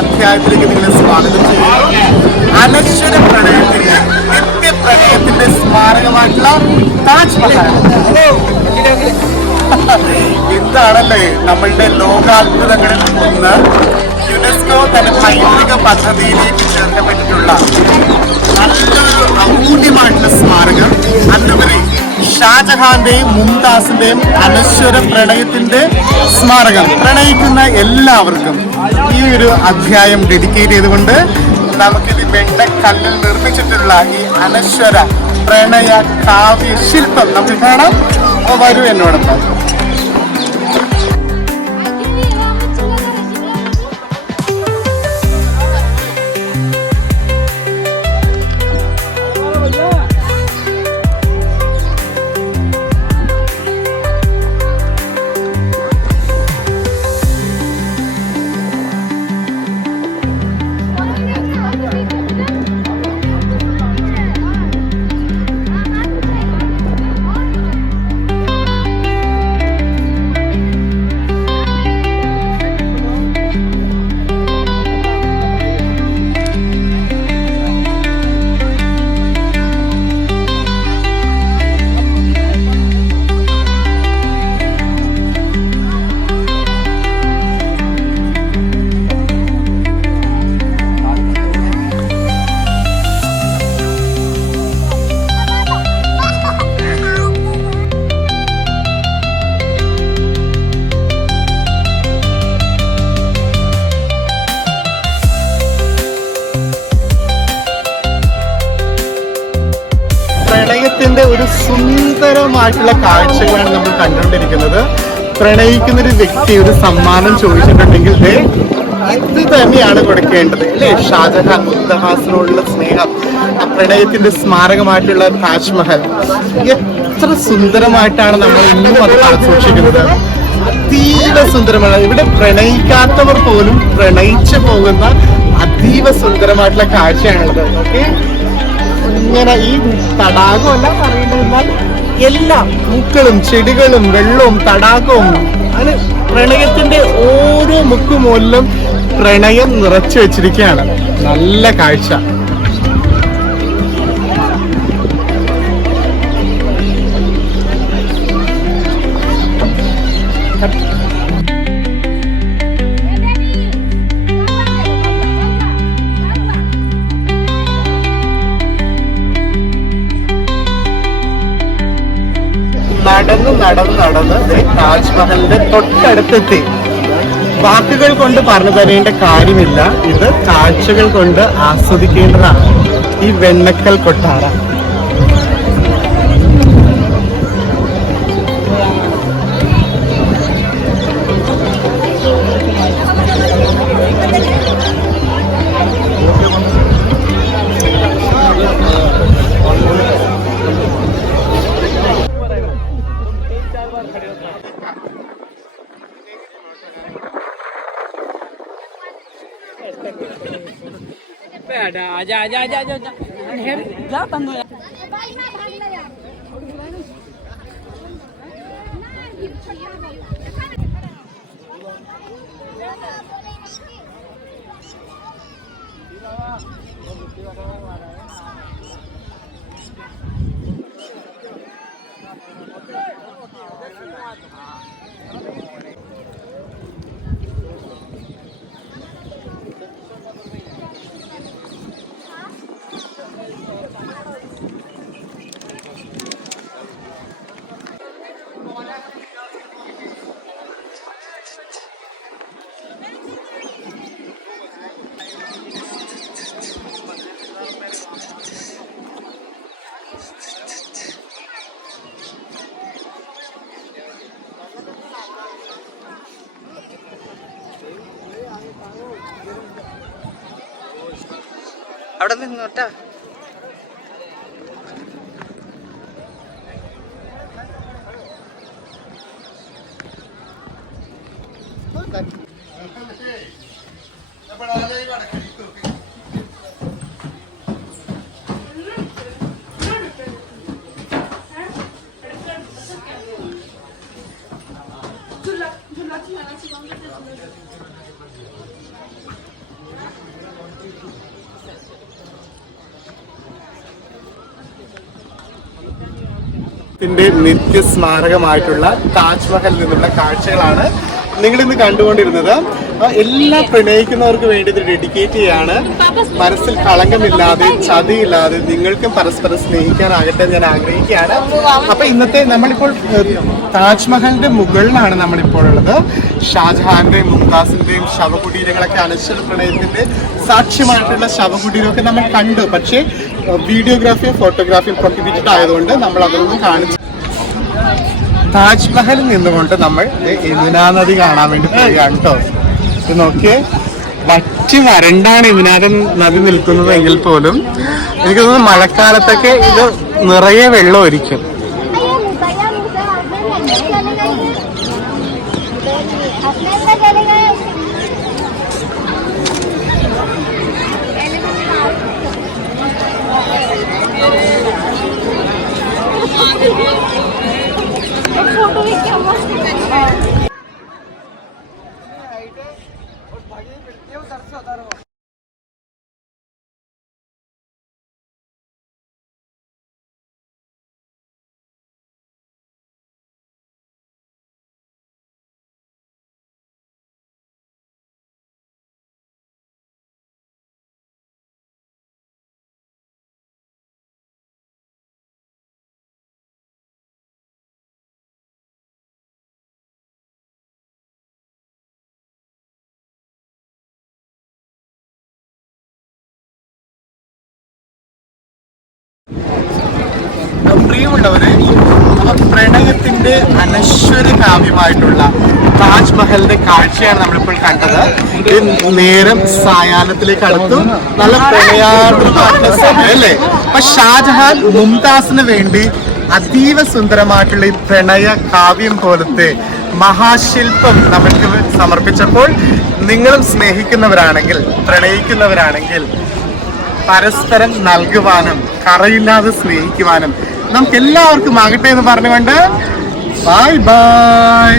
അധ്യായത്തിലേക്ക് നിങ്ങളെ സ്വാഗതം ചെയ്യുന്നു. അനശ്വര പ്രണയത്തിന്റെ നിത്യപ്രണയത്തിന്റെ സ്മാരകമായിട്ടുള്ള താജ്മഹൽ. എന്താണല്ലേ നമ്മളുടെ ലോകാത്ഭുതങ്ങളിൽ ഒന്ന് യുനെസ്കോ തന്റെ പൈതൃക പദ്ധതിയിലേക്ക് ചേർക്കപ്പെട്ടിട്ടുള്ള നല്ലൊരു അമൂല്യമായിട്ടുള്ള സ്മാരകം. അതിലുപരി ഷാജഹാന്റെയും മുംതാസിന്റെയും അനശ്വര പ്രണയത്തിന്റെ സ്മാരകം. പ്രണയിക്കുന്ന എല്ലാവർക്കും ഈ ഒരു അധ്യായം ഡെഡിക്കേറ്റ് ചെയ്തുകൊണ്ട് നമുക്കിത് വെണ്ണക്കല്ലിൽ നിർമ്മിച്ചിട്ടുള്ള ഈ അനശ്വര പ്രണയ കാവ്യ ശില്പം നമുക്ക് കാണാം. വരൂ എന്നോടൊപ്പം. പ്രണയത്തിന്റെ ഒരു സുന്ദരമായിട്ടുള്ള കാഴ്ചകളാണ് നമ്മൾ കണ്ടുകൊണ്ടിരിക്കുന്നത്. പ്രണയിക്കുന്നൊരു വ്യക്തി ഒരു സമ്മാനം ചോദിച്ചിട്ടുണ്ടെങ്കിൽ ഇത് തന്നെയാണ് കൊടുക്കേണ്ടത് അല്ലേ? ഷാജഹാൻ മുംതാസിനോടുള്ള സ്നേഹം, ആ പ്രണയത്തിന്റെ സ്മാരകമായിട്ടുള്ള താജ്മഹൽ എത്ര സുന്ദരമായിട്ടാണ് നമ്മൾ ഇന്നും അത് സൂക്ഷിക്കുന്നത്. അതീവ സുന്ദരമാണ്. ഇവിടെ പ്രണയിക്കാത്തവർ പോലും പ്രണയിച്ചു പോകുന്ന അതീവ സുന്ദരമായിട്ടുള്ള കാഴ്ചയാണുള്ളത്. ഓക്കെ, ഇങ്ങനെ ഈ തടാകമല്ല പറയുന്നത്, എല്ലാം പൂക്കളും ചെടികളും വെള്ളവും തടാകവും അങ്ങനെ പ്രണയത്തിന്റെ ഓരോ മുക്കുമൂലിലും പ്രണയം നിറച്ചു വെച്ചിരിക്കുകയാണ്. നല്ല കാഴ്ച. നടന്ന് താജ്മഹലിന്റെ തൊട്ടടുത്തെത്തി. വാക്കുകൾ കൊണ്ട് പറഞ്ഞു തരേണ്ട കാര്യമില്ല, ഇത് കാഴ്ചകൾ കൊണ്ട് ആസ്വദിക്കേണ്ടതാണ് ഈ വെണ്ണക്കൽ കൊട്ടാരം. आजा आजा आजा आजा जा तंदू അവിടെ നിന്നോട്ടാ. ത്തിന്റെ നിത്യസ്മാരകമായിട്ടുള്ള താജ്മഹൽ നിന്നുള്ള കാഴ്ചകളാണ് നിങ്ങൾ ഇന്ന് കണ്ടുകൊണ്ടിരുന്നത്. എല്ലാ പ്രണയിക്കുന്നവർക്ക് വേണ്ടി ഇത് ഡെഡിക്കേറ്റ് ചെയ്യാണ്. മനസ്സിൽ കളങ്കമില്ലാതെ ചതിയില്ലാതെ നിങ്ങൾക്കും പരസ്പരം സ്നേഹിക്കാനാകട്ടെ ഞാൻ ആഗ്രഹിക്കുകയാണ്. അപ്പൊ ഇന്നത്തെ നമ്മളിപ്പോൾ താജ്മഹലിന്റെ മുകളിലാണ് നമ്മളിപ്പോൾ ഉള്ളത്. ഷാജഹാന്റെയും മുംതാസിന്റെയും ശവകുടീരങ്ങളൊക്കെ അനശ്വര പ്രണയത്തിന്റെ സാക്ഷ്യമായിട്ടുള്ള ശവകുടീരമൊക്കെ നമ്മൾ കണ്ടു. പക്ഷേ വീഡിയോഗ്രാഫിയും ഫോട്ടോഗ്രാഫിയും പ്രൊഹിബിറ്റഡ് ആയതുകൊണ്ട് നമ്മൾ അതൊന്നും കാണിച്ചു. താജ്മഹലിൽ നിന്നുകൊണ്ട് നമ്മൾ യമുനാ നദി കാണാൻ വേണ്ടി പോവുകയാണ് കേട്ടോ. ഇത് നോക്കിയേ, വറ്റി വരണ്ടാണ് യമുനാ നദി നിൽക്കുന്നത് എങ്കിൽ പോലും എനിക്ക് തോന്നുന്നു മഴക്കാലത്തൊക്കെ ഇത് നിറയെ വെള്ളം ഒരിക്കും. പ്രിയമുള്ളവരെ, പ്രണയത്തിന്റെ അനശ്വര കാവ്യമായിട്ടുള്ള താജ്മഹലിന്റെ കാഴ്ചയാണ് നമ്മളിപ്പോൾ കണ്ടത്. ഇത് നേരം സായാഹ്നത്തിലേക്ക് അടുത്തു. നല്ല പ്രണയാർദ്രമായിട്ടുള്ള സമയം അല്ലേ? അപ്പൊ ഷാജഹാൻ മുംതാസിന് വേണ്ടി അതീവ സുന്ദരമായിട്ടുള്ള ഈ പ്രണയ കാവ്യം പോലത്തെ മഹാശില്പം നമുക്ക് സമർപ്പിച്ചപ്പോൾ നിങ്ങളും സ്നേഹിക്കുന്നവരാണെങ്കിൽ, പ്രണയിക്കുന്നവരാണെങ്കിൽ പരസ്പരം നൽകുവാനും കറയില്ലാതെ സ്നേഹിക്കുവാനും നമുക്ക് എല്ലാവർക്കും ആകട്ടെ എന്ന് പറഞ്ഞുകൊണ്ട് ബൈ ബൈ.